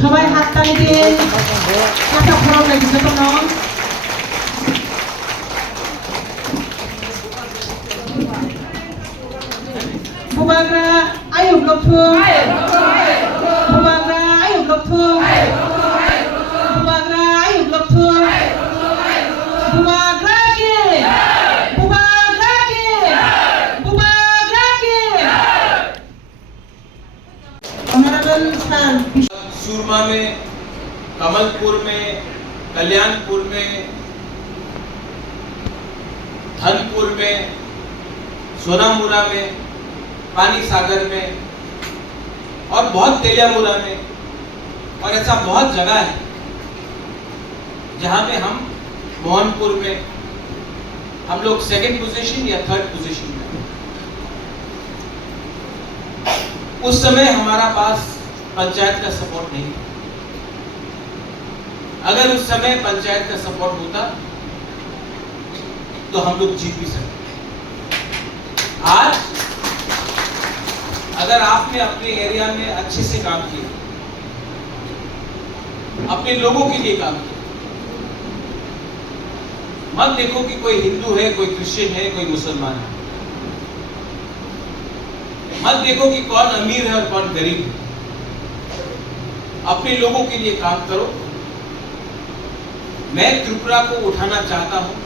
সবাই হাততালি দিয়ে একটা ফোরাম লাগছে তো নাও Bubagra Ayub Lokthung Bubagra Ayub Lokthung Bubagra Ayub Lokthung Bubagra ke Bubagra ke Honorable Sir सूरमा में, कमलपुर में, कल्याणपुर में, धनपुर में, सोनामुरा में, पानी सागर में और बहुत तेलियामुरा में और ऐसा बहुत जगह है जहां पे हम मोहनपुर में हम लोग सेकंड पोजीशन या थर्ड पोजीशन में। उस समय हमारा पास पंचायत का सपोर्ट नहीं था। अगर उस समय पंचायत का सपोर्ट होता तो हम लोग जीत भी सकते। आज अगर आपने अपने एरिया में अच्छे से काम किया, अपने लोगों के लिए काम किया, मत देखो कि कोई हिंदू है, कोई क्रिश्चियन है, कोई मुसलमान है, मत देखो कि कौन अमीर है और कौन गरीब है। अपने लोगों के लिए काम करो। मैं त्रिपुरा को उठाना चाहता हूं।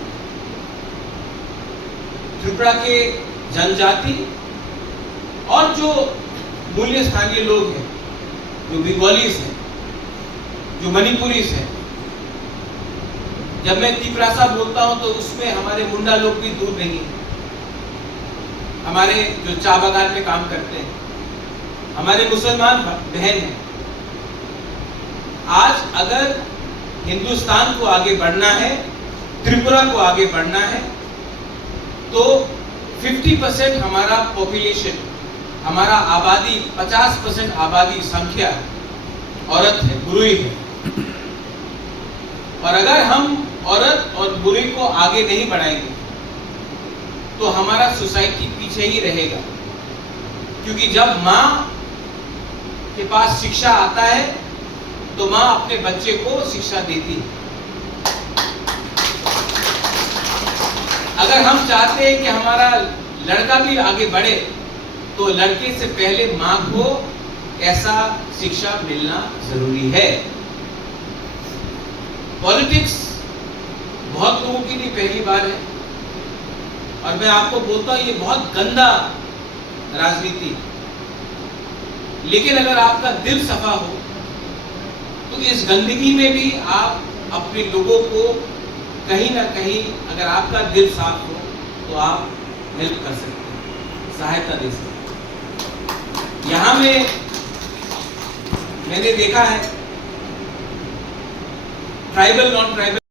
त्रिपुरा के जनजाति और जो मूल्य स्थानीय लोग हैं, जो बंगालीज हैं, जो मणिपुरीज हैं, जब मैं तिपरासा बोलता हूं तो उसमें हमारे मुंडा लोग भी दूर नहीं है। हमारे जो चाय बागान में काम करते हैं, हमारे मुसलमान बहन हैं। आज अगर हिंदुस्तान को आगे बढ़ना है, त्रिपुरा को आगे बढ़ना है, तो 50% हमारा पॉपुलेशन, हमारा आबादी 50% आबादी संख्या औरत है, बुरुई है। और अगर हम औरत और बुरुई को आगे नहीं बढ़ाएंगे तो हमारा सोसाइटी पीछे ही रहेगा। क्योंकि जब माँ के पास शिक्षा आता है तो माँ अपने बच्चे को शिक्षा देती है। अगर हम चाहते हैं कि हमारा लड़का भी आगे बढ़े तो लड़के से पहले माँ को ऐसा शिक्षा मिलना जरूरी है। पॉलिटिक्स बहुत लोगों के लिए पहली बार है और मैं आपको बोलता हूं ये बहुत गंदा राजनीति। लेकिन अगर आपका दिल सफा हो तो इस गंदगी में भी आप अपने लोगों को कहीं ना कहीं, अगर आपका दिल साफ हो तो आप हेल्प कर सकते हैं, सहायता दे सकते हैं। यहाँ में मैंने देखा है ट्राइबल नॉन ट्राइबल